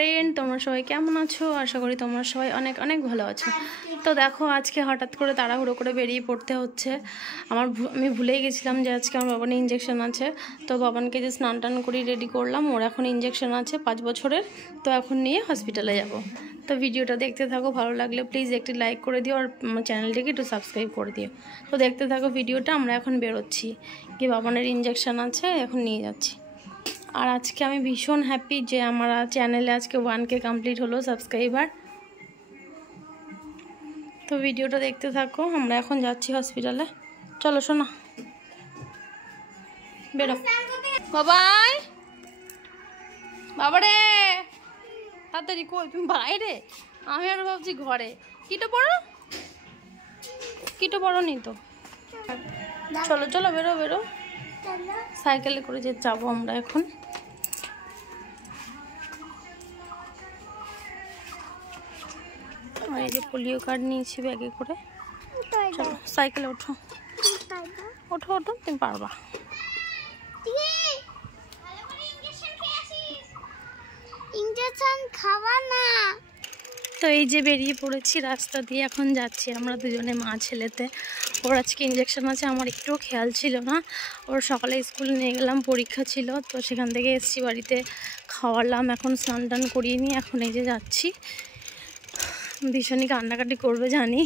Friend, তোমরা সবাই কেমন আছো? আশা করি তোমরা সবাই অনেক অনেক ভালো আছো। তো দেখো, আজকে হঠাৎ করে তাড়াহুড়ো করে বেরিয়ে পড়তে হচ্ছে। আমি ভুলেই গেছিলাম যে আজকে আমার বাবানের ইঞ্জেকশন আছে। তো বাবানকে যে স্নান টান করে রেডি করলাম, ওর এখন ইঞ্জেকশন আছে 5 বছরের। তো এখন নিয়ে হসপিটালে যাব। তো ভিডিওটা দেখতে থাকো, ভালো লাগলে প্লিজ একটি লাইক করে দিও আর চ্যানেলটিকে একটু সাবস্ক্রাইব করে দিও। তো দেখতে থাকো ভিডিওটা। আমরা এখন বেরোচ্ছি, কি বাবানের ইঞ্জেকশন আছে, এখন নিয়ে যাচ্ছি। আর আজকে আমি ভীষণ হ্যাপি যে আমার চ্যানেলে আজকে 1K কমপ্লিট হলো সাবস্ক্রাইবার। তো ভিডিওটা দেখতে থাকো। আমরা এখন যাচ্ছি হসপিটালে। চলো শোনা, বেরো। বাবাই, বাবারে তাড়াতাড়ি, কই তুমি? বাইরে? আমি আরো ভাবছি ঘরে। কিটো পড়ো নি তো। চলো চলো, বেরো বেরো। সাইকেলে করে যে যাবো আমরা এখন। আর এই যে পোলিও কার্ড নিয়েছি ব্যাগে করে। চলো সাইকেলে ওঠো ওঠো ওঠো, তুমি পারবা। তো এই যে বেরিয়ে পড়েছি রাস্তা দিয়ে, এখন যাচ্ছি আমরা দুজনে মা ছেলেতে। ওর আজকে ইঞ্জেকশন আছে, আমার একটুও খেয়াল ছিল না। ওর সকালে স্কুলে নিয়ে গেলাম, পরীক্ষা ছিল, তো সেখান থেকে এসছি বাড়িতে, খাওয়ালাম, এখন স্নান টান করিয়ে নিয়ে এখন এই যে যাচ্ছি। ভীষণই কান্নাকাটি করবে জানি,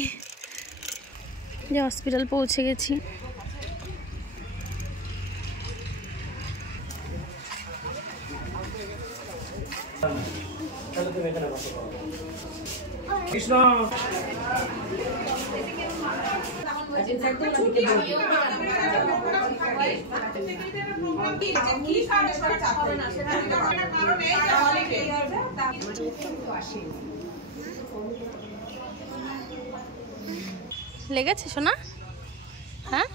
যে হসপিটাল পৌঁছে গেছি। লেগেছে সোনা? হ্যাঁ।